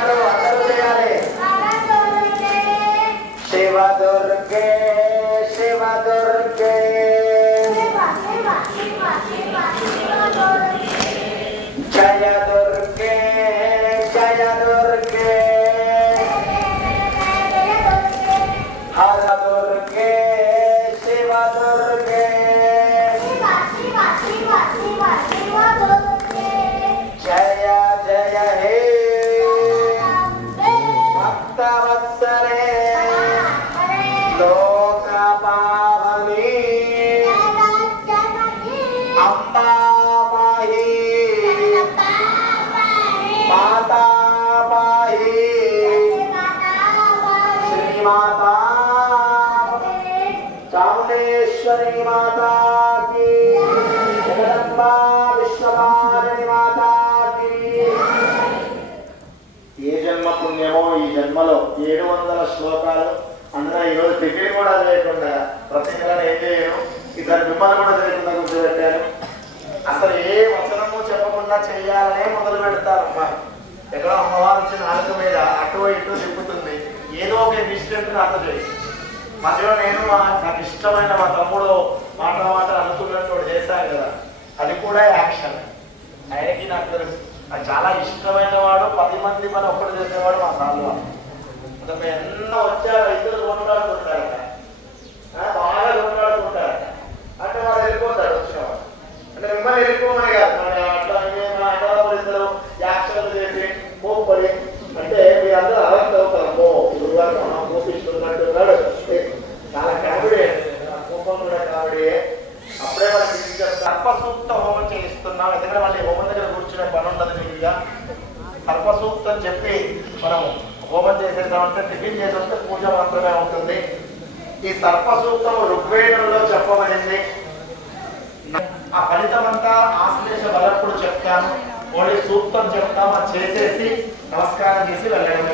करो अकर उठे वाले शिवा दुर्गे सरस्वती माता की। जगदम्बा विश्वभारती माता ఏ జన్మ పుణ్యమో ఈ జన్మలో ఏడు వందల శ్లోకాలు. అన్న ఈరోజు డిగ్రీ కూడా లేకుండా ప్రతి నెల ఏం చేయను? ఇద్దరు మిమ్మల్ని కూడా తెలియకుండా కూర్చోబెట్టాను. అసలు ఏ వచనము చెప్పకుండా చేయాలనే మొదలు పెడతారు అమ్మ ఎక్కడో అమ్మవారు వచ్చిన నాలుగు మీద అటు ఇటు తిప్పుతుంది. ఏదో ఒక ఇన్సిడెంట్ నాతో మధ్యలో నేను నాకు ఇష్టమైన మా తమ్ముడు మాట మాట అనుకున్నట్టు చేశాను కదా. అది కూడా యాక్షన్. ఆయనకి నాకు తెలుసు. చాలా ఇష్టమైన వాడు పది మంది మన ఒక్కడు చేసేవాడు మా సాల్వ అతను ఎన్నో వచ్చారు ఇద్దరు కొట్లాడుకుంటారట ఆ, బాగా కొట్లాడుకుంటారట అంటే వాడు వెళ్ళిపోతాడు వచ్చినవాడు అంటే మిమ్మల్ని వెళ్ళిపోమని కాదు మన అట్లా మేము అక్కడ ఇద్దరు అంటే మీరందరూ అలర్ట్ అవుతారు. ఓ గురువు గారు మనం చాలా కామెడీ. కోపం కూడా కామెడీ. అప్పుడే మనకి సర్పసూక్త హోమం చేయిస్తున్నాం. ఎందుకంటే మళ్ళీ హోమం దగ్గర కూర్చునే పని ఉండదు మీకు సర్పసూక్తం చెప్పి మనం హోమం చేసేద్దామంటే టిఫిన్ చేసి పూజ మాత్రమే ఉంటుంది. ఈ సర్పసూక్తం ఋగ్వేదంలో చెప్పబడింది. ఆ ఫలితం అంతా ఆశ్లేష బలప్పుడు చెప్తాను ఓన్లీ సూక్తం చెప్తామా? చేసేసి నమస్కారం చేసి వెళ్ళడం